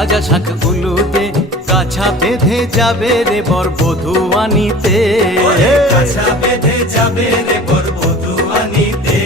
বাজা শাঁখ উলুদে কাছা বেঁধে যাবে রে বর বধূ আনিতে, কাছা বেঁধে যাবে রে বর বধূ আনিতে।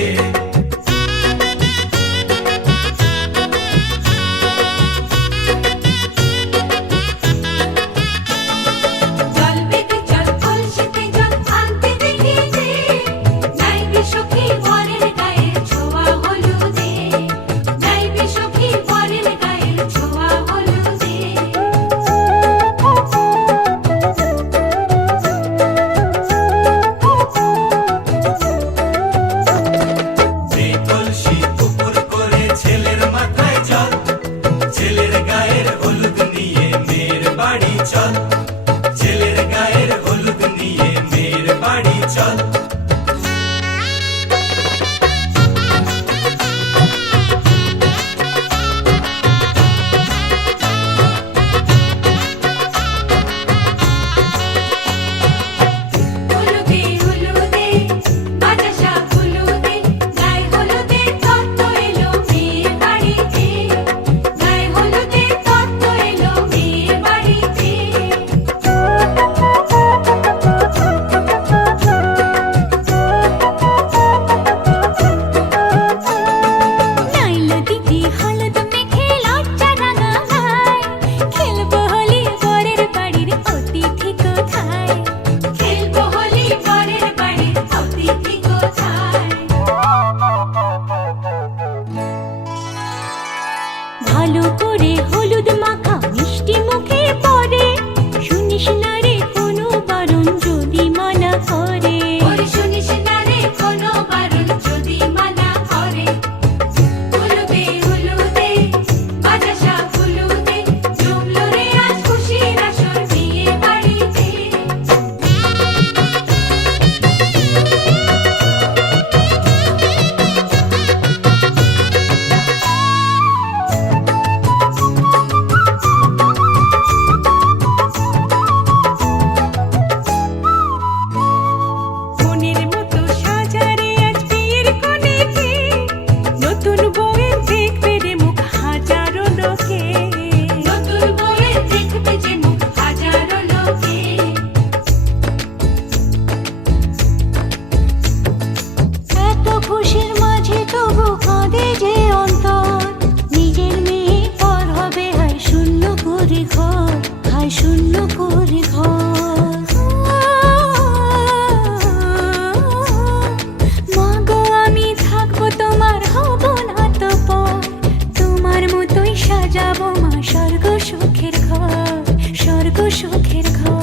ভালো করে হলুদ মাখা মিষ্টি মুখে পড়ে, শুনিস না রে কোনো বারণ যদি মানা করে, শুনিস না রে কোনো বারণ যদি মানা করে। হলুদে হলুদে বাজা শাঁখ হলুদে, জমলো রে আজ খুশির আসর বিয়ে বাড়িতে। শূন্য করে ঘর মাগো আমি থাকবো তোমার হব না তো পর, তোমার মতোই সাজাবো মা স্বর্গ সুখের ঘর, স্বর্গ সুখের ঘর।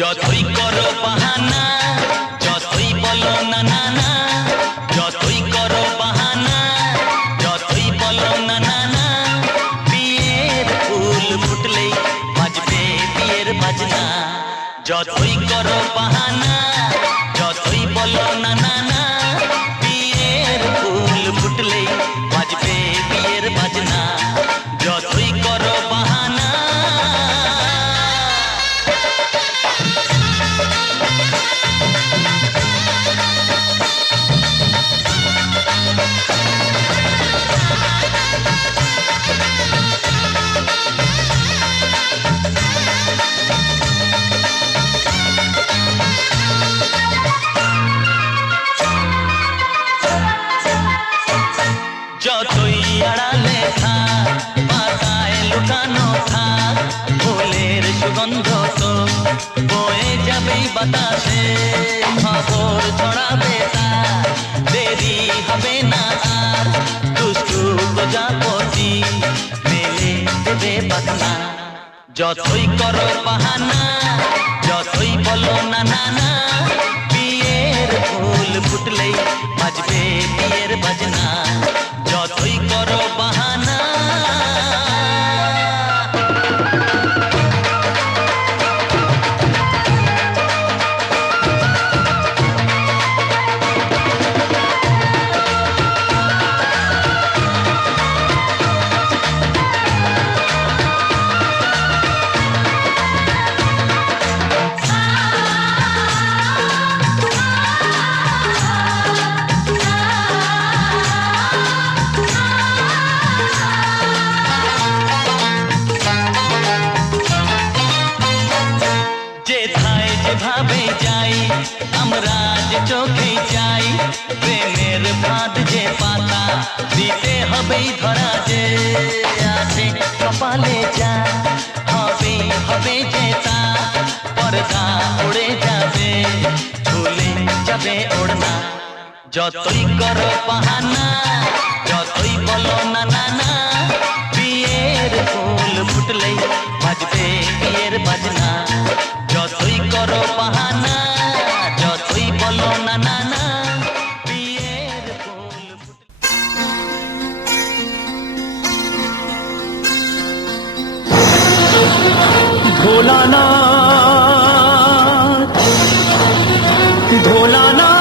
যতই করো বাহানা, যতই বলো না না না, যতই করো বাহানা, যতই বলো না না না, বিয়ের ফুল ফুটলেই বাজবে বিয়ের বাজনা। যতই করো বাহানা, যতই বলো না না না, বিয়ের ফুল ফুটলেই বাজবে বিয়ের বাজনা। যতই করো বাহানা। যতই আড়ালে থাক, পাতায় লুকানো থাক, ফুলের সুগন্ধ তো বয়ে যাবেই বাতাসে। পাকাবে তার, দেরি হবে না আর, দুষ্টু প্রজাপতি মেলে দেবে পাখনা। যতই করো বাহানা, যতই বলো না না না, বিয়ের ফুল ফুটলেই বাজবে বিয়ের বাজনা। যতই করো বাহানা। যেথায় যেভাবে যাই আমরা যে চোখে চাই, প্রেমের ফাঁদ যে পাতা দিতে হবেই ধরা, যে আছে কপালে যা হবে হবে যে তা, পর্দা উড়ে যাবে ঝুলে যাবে ওড়না। যতই করো বাহানা, যতই বলো না না না, বিয়ের ফুল ফুটলেই বাজবে বিয়ের বাজনা। যতই করো বাহানা, যতই বলো না না না, বিয়ের ফুল ভোলানাথ ভোলানাথ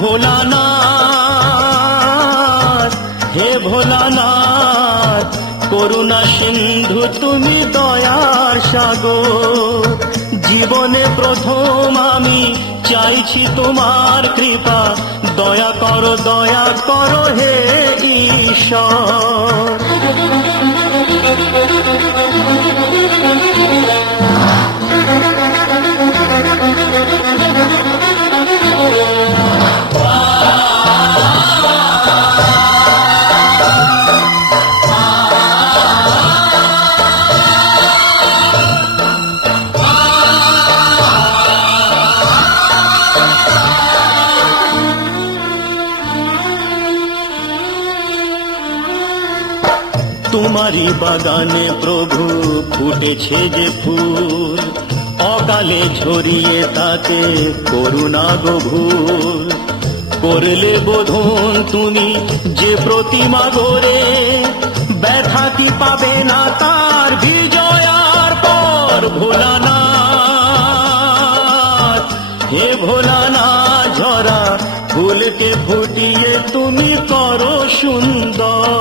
ভোলানাথ, হে ভোলানাথ, করুণা সিন্ধু তুমি দয়ার সাগর। জীবনে প্রথম আমি চাইছি তোমার কৃপা, দয়া করো হে ঈশ্বর। তোমারি বাগানে প্রভু ফুটেছে যে ফুল, অকালে ঝরিয়ে তাকে করুণা গো ভুল। করলে বোধন তুমি যে প্রতিমা গড়ে, ব্যথা কি পাবে না তার বিজয়ার পর। ভোলানাথ, হে ভোলানাথ, ঝরা ফুলকে ফুটিয়ে তুমি করো সুন্দর।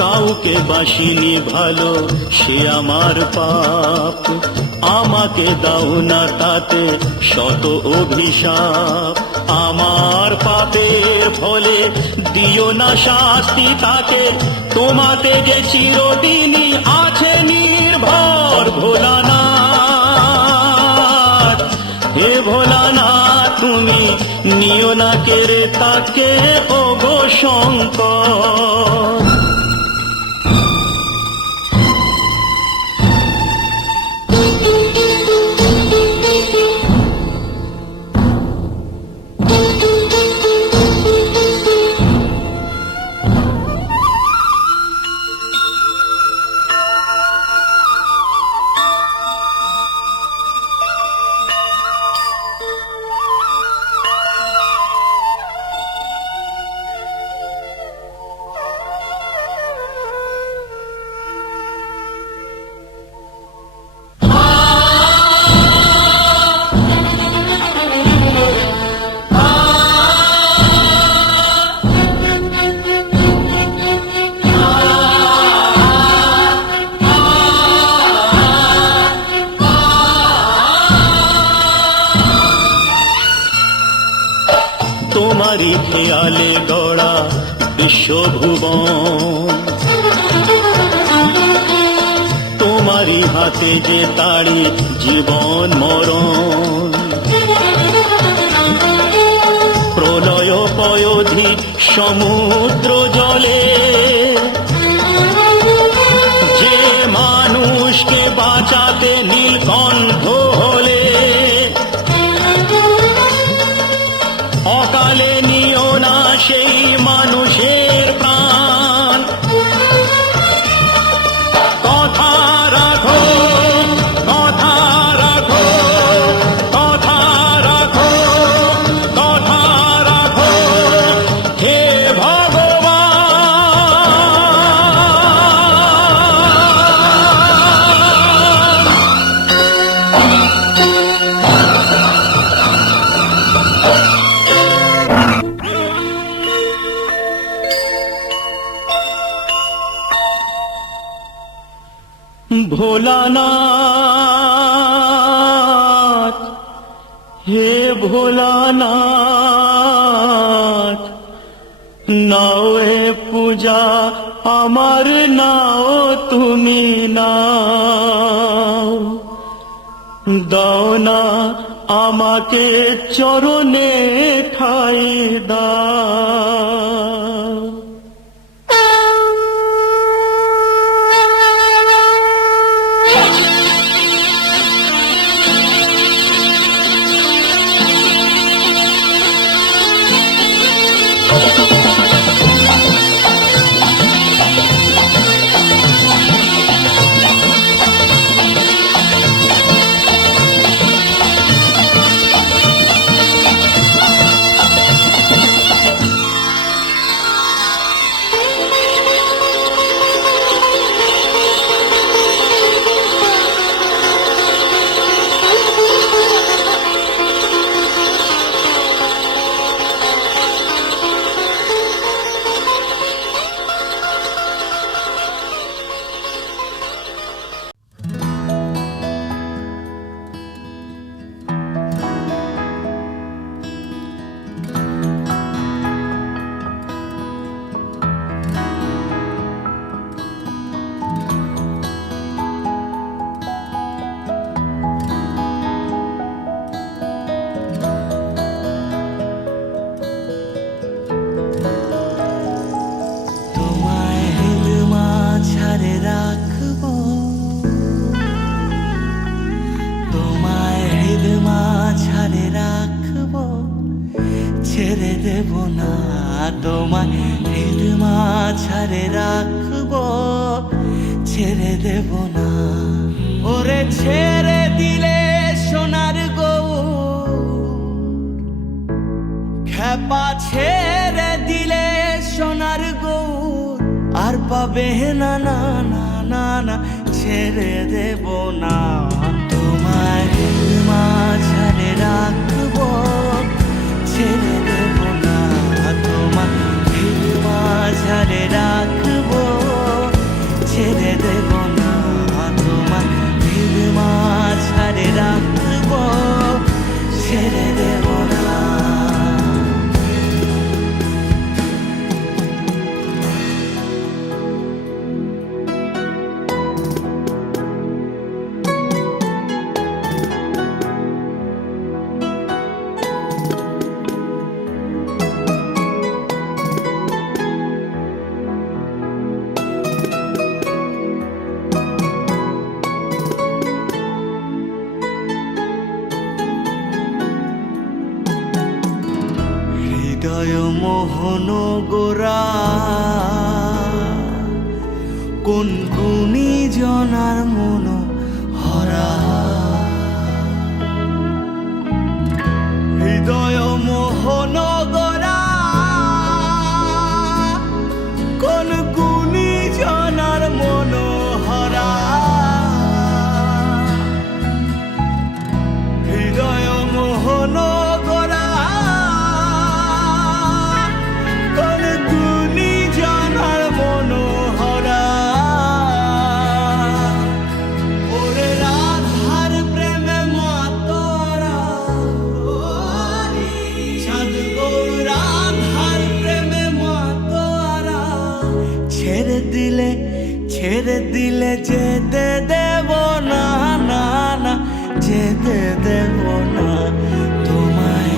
কাউকে বাসিনি ভালো সে আমার পাপ, আমাকে দাও না তাতে শত অভিশাপ। আমার পাপের ফলে দিও না শাস্তি তাকে, তোমাকে যে চিরদিনই আছে নির্ভর। ভোলানাথ, হে ভোলানাথ, তুমি নিও না কেড়ে তাকে ও গো শঙ্কর। দেয়ালে গড়া বিশ্বভুবন, তোমারই হাতে যে তাড়ি জীবন মরণ। প্রলয় পয়োধি সমুদ্র জলে যে মানুষকে বাঁচাতে নীলকণ্ঠ হলে, অকালে নিও না সেই মানুষের প্রাণ। কথা রাখো, কথা রাখো, কথা রাখো, কথা রাখো, হে ভগবান। ভোলানাথ, হে ভোলানাথ, নাও এ পূজা আমার, নাও তুমি নাও। দাও না আমাকে চরণে ঠাই দাও। ছেড়ে দেব না, তোমায় হৃদ মাঝারে রাখবো, ছেড়ে দেব না। ওরে ছেড়ে দিলে সোনার গৌর, খেপা ছেড়ে দিলে সোনার গৌর, আর পাবে না না না না না, ছেড়ে দেব না। তোমায় হৃদ মাঝারে রাখবো, ছেড়ে দেব না। তোমার হৃদ মাঝারে রাখবো, ছেড়ে দেব না। তোমার হৃদ মাঝারে রাখবো, ছেড়ে দেব না। হৃদয় মোহন গোরা, কোন গুণী জনার মন হরা। হৃদয় মোহন গোরা, কোন গুণী জনার মন হরা। হৃদয় মোহন গোরা, কোন গুণী জনার মন হরা। ছেড়ে দিলে যেতে দেব না, না না যেতে দেব না তোমায়।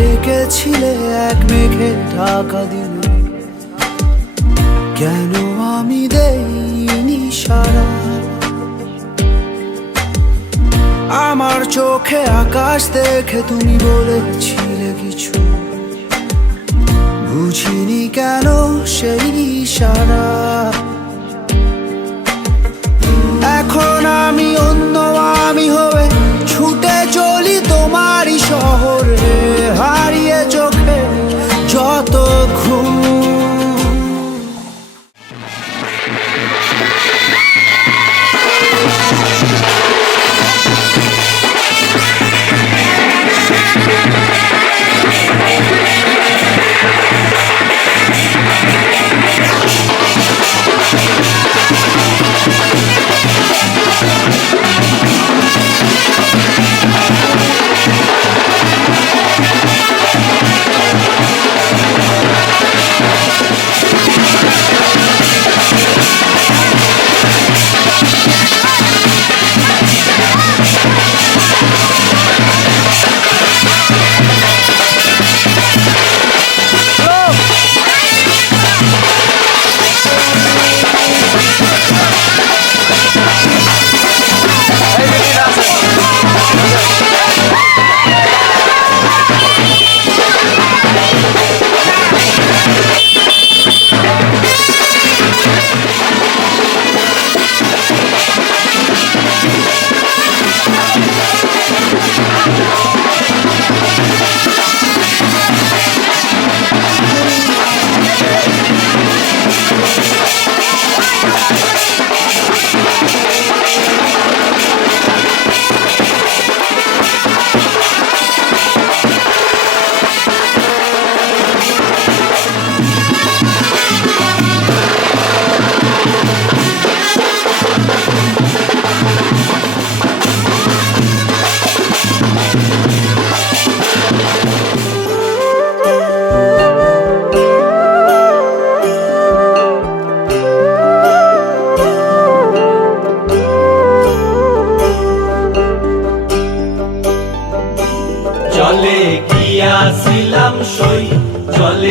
ডেকেছিলে এক মেঘে ঢাকা দিলে, কেন আমি দেইনি সাড়া? আমার চোখে আকাশ দেখে তুমি বলেছিলে কিছু, বুঝিনি কেন সেই ইশারা। এখন আমি অন্য আমি হয়ে ছুটে চলি তোমারই শহরে, হারিয়ে চোখে যত ঘুম।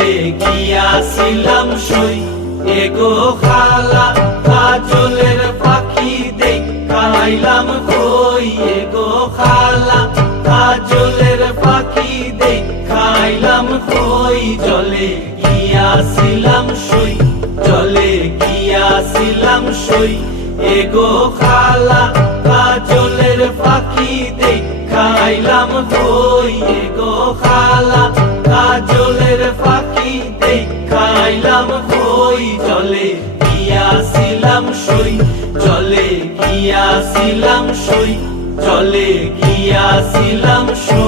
চলে গিয়াছিলাম সই এগো খালা কাজলের পাখি দেখাইলাম কই এগো খালা কাজলের পাখি দেখাইলাম কই চলে গিয়াছিলাম সই চলে গিয়াছিলাম সই এগো খালা কাজলের পাখি দেখাইলাম কই এগো খালা কাজলের পাখি দেখাইলাম কই চলে গিয়াছিলাম সই চলে গিয়াছিলাম সই চলে গিয়াছিলাম সই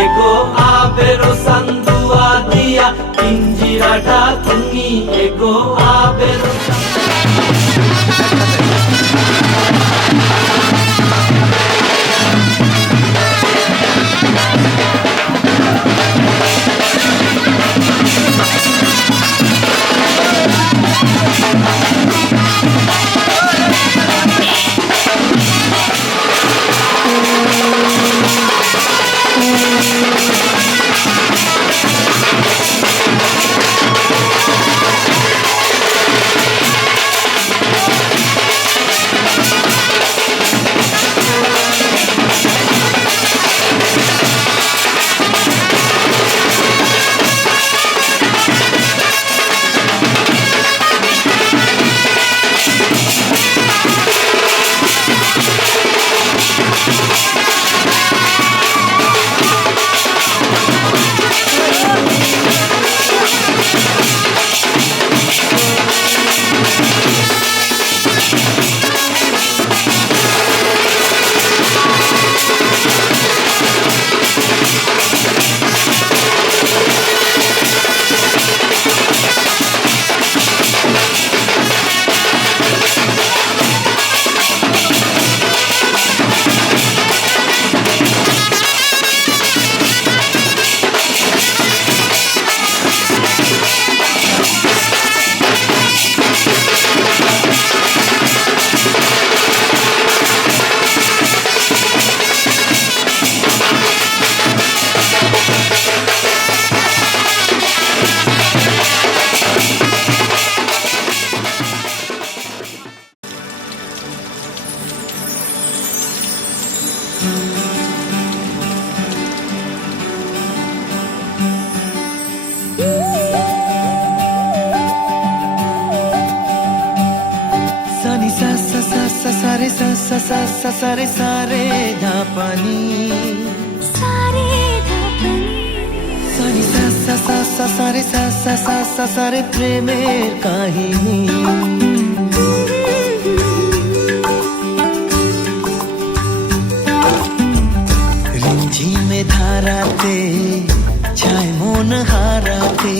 এগো আবেরো সান্দুয়া দিয়া পিঞ্জিরাটা তুমি এগো আবেরো সারে সারে ধাপানি সানি সারে সারে প্রেমের কাহিনী রিমঝিমে ধারাতে ছায় মন হারাতে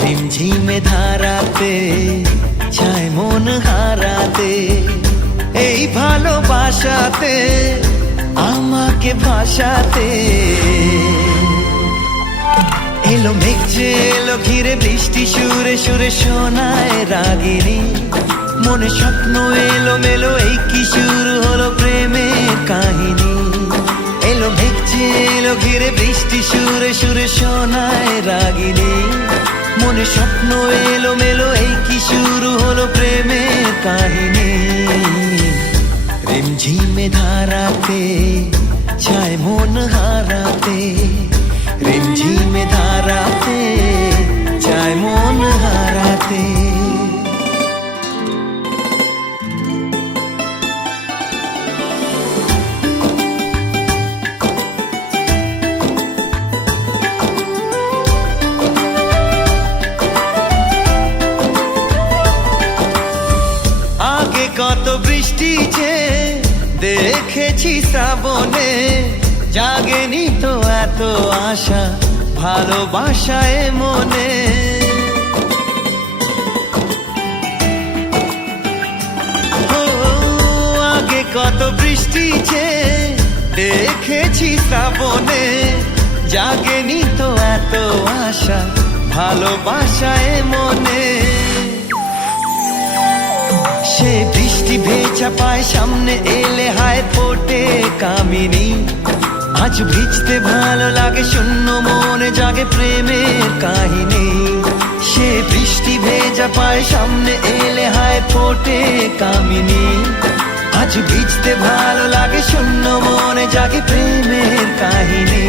রিমঝিমে ধারাতে ছায় মন হারাতে এই ভালোবাসাতে আমাকে ভাসাতে এলো মেঘ যে এলো ঘিরে বৃষ্টি সুরে সুরে শোনায় রাগিনী মনে স্বপ্ন এলো মেলো এই কি শুরু হলো প্রেমের কাহিনী এলো মেঘ যে এলো ঘিরে বৃষ্টি সুরে সুরে শোনায় রাগিনী মনে স্বপ্ন এলো মেলো এই কি শুরু হলো প্রেমের কাহিনী রিমঝিমে ধারাতে চায় মন হারাতে, রিমঝিমে ধারাতে চায় মন হারাতে। আগে কত বৃষ্টি যে দেখেছি শ্রাবণে, জাগেনি তো এত আশা ভালোবাসায় মনে। ও আগে কত বৃষ্টি যে দেখেছি শ্রাবণে, জাগেনি তো এত আশা ভালোবাসায় মনে। সে বৃষ্টি ভেজা পায় সামনে এলে হায় ফোটে কামিনী, আজ ভিজতে ভালো লাগে শূন্য মনে জাগে প্রেমের কাহিনী। সে বৃষ্টি ভেজা পায় সামনে এলে হায় ফোটে কামিনী, আজ ভিজতে ভালো লাগে শূন্য মনে জাগে প্রেমের কাহিনী।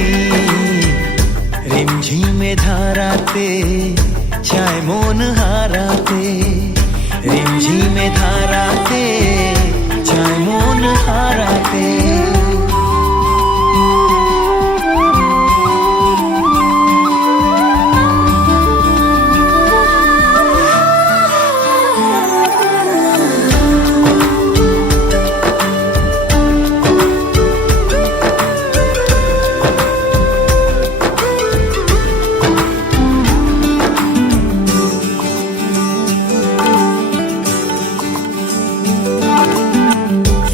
রিমঝিমে ধারাতে চায় মন হারাতে, রিমঝিমে ধারাতে চায় মন হারাতে।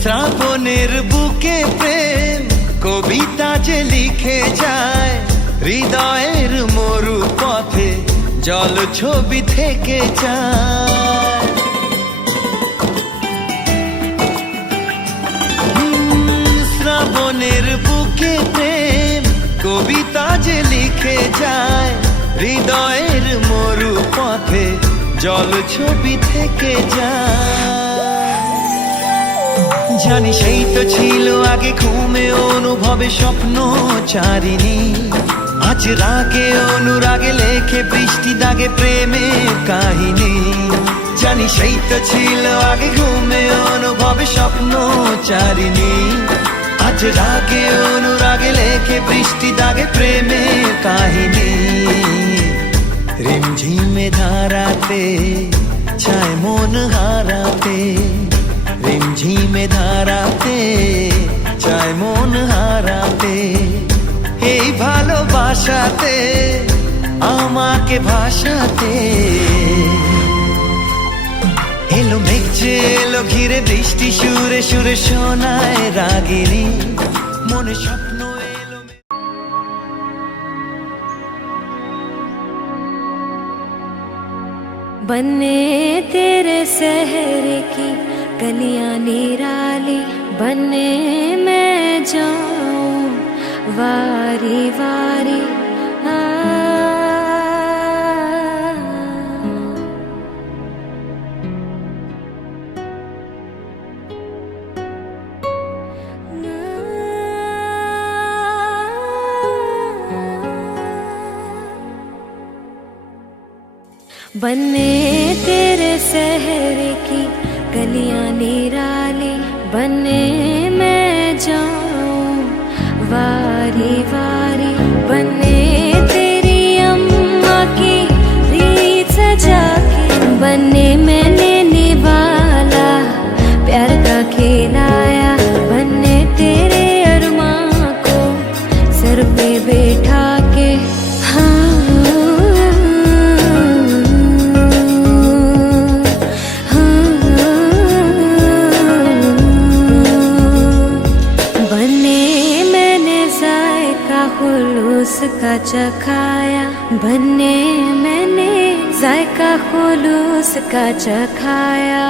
শ্রাবণের বুকে প্রেম কবিতা যে লিখে যায়, হৃদয়ের মরু পথে জল ছবি থেকে যায়। শ্রাবণের বুকে প্রেম কবিতা যে লিখে যায়, হৃদয়ের মরু পথে জল ছবি থেকে যায়। জানি সেই তো ছিল আগে ঘুমে অনুভবে স্বপ্ন চারিণী, আজ রাগে অনুরাগে লেখে বৃষ্টি দাগে প্রেমের কাহিনী। জানি সেই তো ছিল আগে ঘুমে অনুভবে স্বপ্ন চারিণী, আজ রাগে অনুরাগে লেখে বৃষ্টি দাগে প্রেমের কাহিনী। রিমঝিমে ধারাতে চায় মন হারাতে, রিমঝিমে ধারাতে চায় মন হারাতে। এই ভালোবাসাতে আমাকে ভাসাতে, এলো মেঘ যে এলো ঘিরে বৃষ্টি সুরে সুরে শোনায় রাগিনী, মনে স্বপ্ন এলো। बने तेरे शहर की गलियां निराली, बने मैं जाऊं वारी वारी। बने तेरे शहर की गलियां निराली, बने मैं जाऊं वारी वारी। बने तेरी अम्मा की रीत सजा के, बने मैं लेने वाला प्यार का खिलाया। बने तेरे अरमां को सर पे बैठा के, हाँ का चखाया। बने मैंने जायका खुलूस का चखाया।